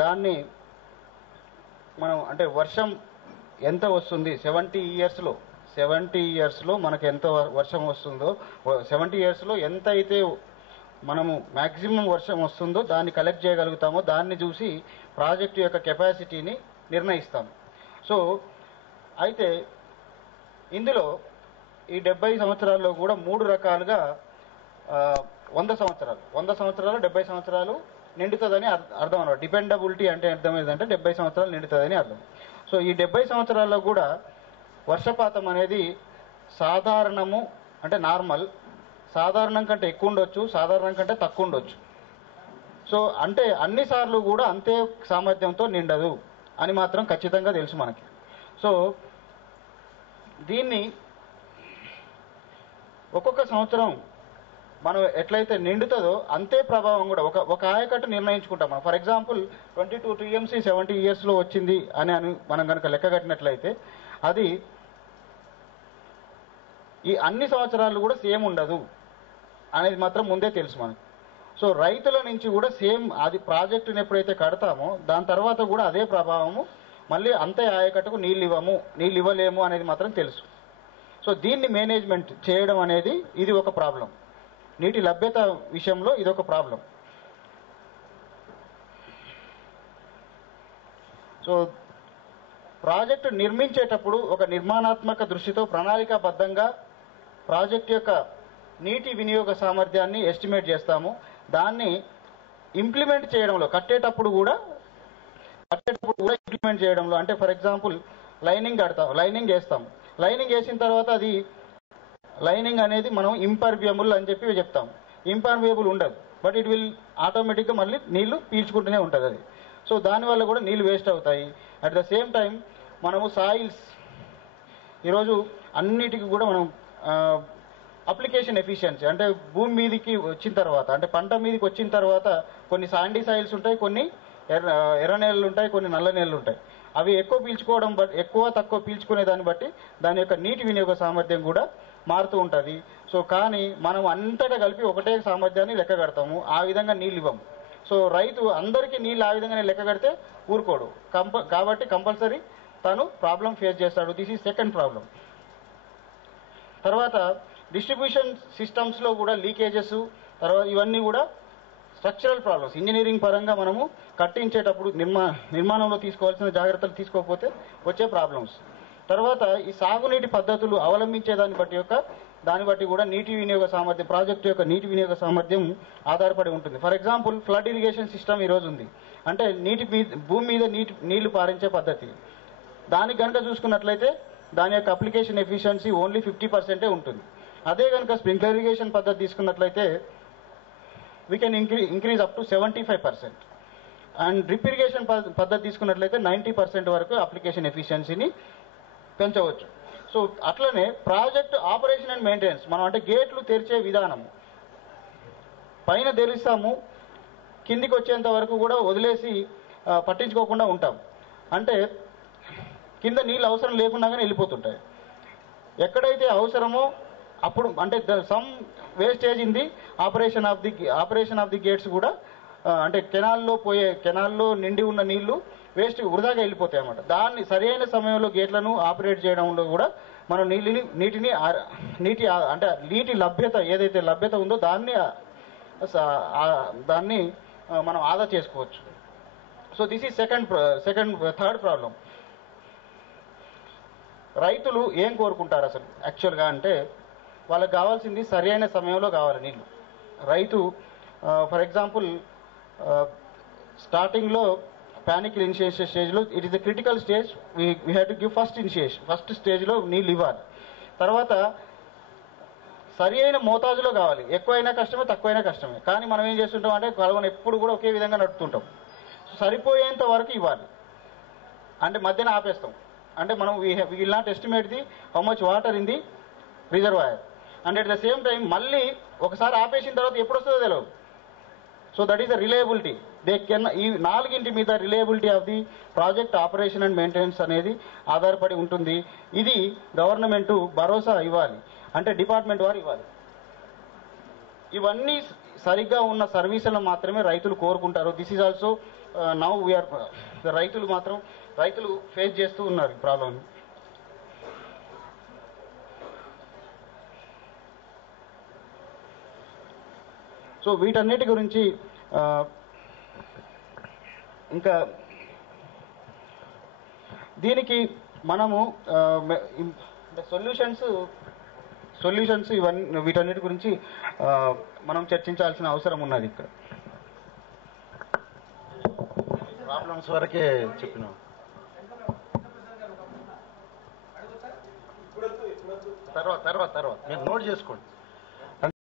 దాన్ని మనం అంటే వర్షం ఎంత వస్తుంది 70 ఇయర్స్లో మనకు ఎంత వర్షం వస్తుందో 70 ఇయర్స్లో ఎంత అయితే మనము మ్యాక్సిమం వర్షం వస్తుందో దాన్ని కలెక్ట్ చేయగలుగుతామో దాన్ని చూసి ప్రాజెక్టు యొక్క కెపాసిటీని నిర్ణయిస్తాము. సో అయితే ఇందులో ఈ 70 సంవత్సరాల్లో కూడా 3 రకాలుగా 100 సంవత్సరాలు 70 సంవత్సరాలు నిండుతుందని అర్థం అన్నమాట. డిపెండబిలిటీ అంటే అర్థం ఏంటంటే 70 సంవత్సరాలు నిండుతుందని అర్థం. సో ఈ 70 సంవత్సరాల్లో కూడా వర్షపాతం అనేది సాధారణము అంటే నార్మల్, సాధారణం కంటే ఎక్కువ ఉండొచ్చు, సాధారణం కంటే తక్కువ ఉండొచ్చు. సో అంటే అన్నిసార్లు కూడా అంతే సామర్థ్యంతో నిండదు అని మాత్రం ఖచ్చితంగా తెలుసు మనకి. సో దీన్ని ఒక్కొక్క సంవత్సరం మనం ఎట్లయితే నిండుతుందో అంతే ప్రభావం కూడా ఒక ఆయకట్టు నిర్ణయించుకుంటాం మనం. ఫర్ ఎగ్జాంపుల్ 22 TMC 70 ఇయర్స్లో వచ్చింది అని మనం కనుక లెక్క కట్టినట్లయితే అది ఈ అన్ని సంవత్సరాలు కూడా సేమ్ ఉండదు అనేది మాత్రం ముందే తెలుసు మనకు. సో రైతుల నుంచి కూడా సేమ్ అది ప్రాజెక్టుని ఎప్పుడైతే కడతామో దాని తర్వాత కూడా అదే ప్రభావము మళ్ళీ అంతే ఆయకట్టుకు నీళ్ళు ఇవ్వలేము అనేది మాత్రం తెలుసు. సో దీన్ని మేనేజ్మెంట్ చేయడం అనేది ఇది ఒక ప్రాబ్లం. నీటి లభ్యత విషయంలో ఇదొక ప్రాబ్లం. సో ప్రాజెక్టు నిర్మించేటప్పుడు ఒక నిర్మాణాత్మక దృష్టితో ప్రణాళికాబద్ధంగా ప్రాజెక్టు యొక్క నీటి వినియోగ సామర్థ్యాన్ని ఎస్టిమేట్ చేస్తాము. దాన్ని ఇంప్లిమెంట్ చేయడంలో కట్టేటప్పుడు కూడా ఇంప్లిమెంట్ చేయడంలో అంటే ఫర్ ఎగ్జాంపుల్ లైనింగ్ వేస్తాం. లైనింగ్ వేసిన తర్వాత అది లైనింగ్ అనేది మనం ఇంపర్వియబుల్ అని చెప్పి చెప్తాం. ఇంపర్వియబుల్ ఉండదు, బట్ ఇట్ విల్ ఆటోమేటిక్గా మళ్ళీ నీళ్లు పీల్చుకుంటూనే ఉంటుంది అది. సో దానివల్ల కూడా నీళ్ళు వేస్ట్ అవుతాయి. అట్ ద సేమ్ టైం మనము సాయిల్స్ ఈరోజు అన్నిటికీ కూడా మనం అప్లికేషన్ ఎఫిషియన్సీ అంటే భూమి మీదకి వచ్చిన తర్వాత అంటే పంట మీదకి వచ్చిన తర్వాత కొన్ని శాండీ సాయిల్స్ ఉంటాయి, కొన్ని ఎర్ర నేలలు ఉంటాయి, కొన్ని నల్ల నేలలు ఉంటాయి. అవి ఎక్కువ తక్కువ పీల్చుకునే దాన్ని బట్టి దాని యొక్క నీటి వినియోగ సామర్థ్యం కూడా మారుతూ ఉంటుంది. సో కానీ మనం అంతటా కలిపి ఒకటే సామర్థ్యాన్ని లెక్క కడతాము, ఆ విధంగా నీళ్ళు ఇవ్వము. సో రైతు అందరికీ నీళ్ళు ఆ విధంగానే లెక్క కడితే ఊరుకోడు కాబట్టి కంపల్సరీ తను ప్రాబ్లం ఫేస్ చేస్తాడు. This is second problem. తర్వాత డిస్ట్రిబ్యూషన్ సిస్టమ్స్లో కూడా లీకేజెస్ తర్వాత ఇవన్నీ కూడా స్ట్రక్చరల్ ప్రాబ్లమ్స్. ఇంజనీరింగ్ పరంగా మనము కట్టించేటప్పుడు నిర్మాణంలో తీసుకోవాల్సిన జాగ్రత్తలు తీసుకోకపోతే వచ్చే ప్రాబ్లమ్స్. తర్వాత ఈ సాగునీటి పద్ధతులు అవలంబించే దాన్ని బట్టి కూడా నీటి వినియోగ సామర్థ్యం ప్రాజెక్టు యొక్క నీటి వినియోగ సామర్థ్యం ఆధారపడి ఉంటుంది. For example flood irrigation system ఈరోజు ఉంది అంటే భూమి మీద నీళ్లు పారించే పద్ధతి. దానికి కనుక చూసుకున్నట్లయితే దాని యొక్క అప్లికేషన్ ఎఫిషియన్సీ ఓన్లీ 50% ఉంటుంది. అదే కనుక స్ప్రింక్లర్ ఇరిగేషన్ పద్ధతి తీసుకున్నట్లయితే we can increase up to 75%. And drip irrigation పద్ధతి తీసుకున్నట్లయితే 90% వరకు అప్లికేషన్ ఎఫిషియన్సీని పెంచవచ్చు. సో అట్లనే ప్రాజెక్ట్ ఆపరేషన్ అండ్ మెయింటెనెన్స్ మనం అంటే గేట్లు తెరిచే విధానం పైన తెరిస్తాము, కిందికి వచ్చేంత వరకు కూడా వదిలేసి పట్టించుకోకుండా ఉంటాం. అంటే కింద నీళ్ళు అవసరం లేకుండా కానీ వెళ్ళిపోతుంటాయి. ఎక్కడైతే అవసరమో అప్పుడు అంటే some wastage in the operation of the gates కూడా అంటే కెనాల్లో నిండి ఉన్న నీళ్లు వృధాగా వెళ్ళిపోతాయి అన్నమాట. దాన్ని సరైన సమయంలో గేట్లను ఆపరేట్ చేయడంలో కూడా మనం నీటి లభ్యత ఏదైతే లభ్యత ఉందో దాన్ని మనం ఆదా చేసుకోవచ్చు. So this is third problem. రైతులు ఏం కోరుకుంటారు అసలు యాక్చువల్గా అంటే వాళ్ళకి కావాల్సింది సరైన సమయంలో కావాలి నీళ్ళు. రైతు ఫర్ ఎగ్జాంపుల్ స్టార్టింగ్లో ప్యానిక్ ఇనిషియేషన్ స్టేజ్లో it is the critical stage, we have to give first స్టేజ్లో నీళ్ళు ఇవ్వాలి. తర్వాత సరి అయిన మోతాజులో కావాలి. ఎక్కువైనా కష్టమే, తక్కువైనా కష్టమే. కానీ మనం ఏం చేస్తుంటాం అంటే కాలువను ఎప్పుడు కూడా ఒకే విధంగా నడుపుతుంటాం. సరిపోయేంత వరకు ఇవ్వాలి అంటే మధ్యన ఆపేస్తాం. అంటే మనం we will not estimate the how much water in the reservoir. And at the same time మళ్ళీ ఒకసారి ఆపేసిన తర్వాత ఎప్పుడు వస్తుందో తెలియదు. So that is the reliability. ఈ 4 మీద reliability of the project operation and maintenance అనేది ఆధారపడి ఉంటుంది. ఇది గవర్నమెంట్ భరోసా ఇవ్వాలి అంటే డిపార్ట్మెంట్ వారు ఇవ్వాలి. ఇవన్నీ సరిగ్గా ఉన్న సర్వీసులను మాత్రమే రైతులు కోరుకుంటారు. This is also now we are రైతులు ఫేస్ చేస్తూ ఉన్నారు ఈ ప్రాబ్లం. సో వీటన్నిటి గురించి ఇంకా దీనికి మనము సొల్యూషన్స్ ఇవన్నీ వీటన్నిటి గురించి మనం చర్చించాల్సిన అవసరం ఉన్నది. ఇక్కడ ప్రాబ్లమ్స్ వరకే చెప్పినాం. తర్వాత మీరు నోట్ చేసుకోండి.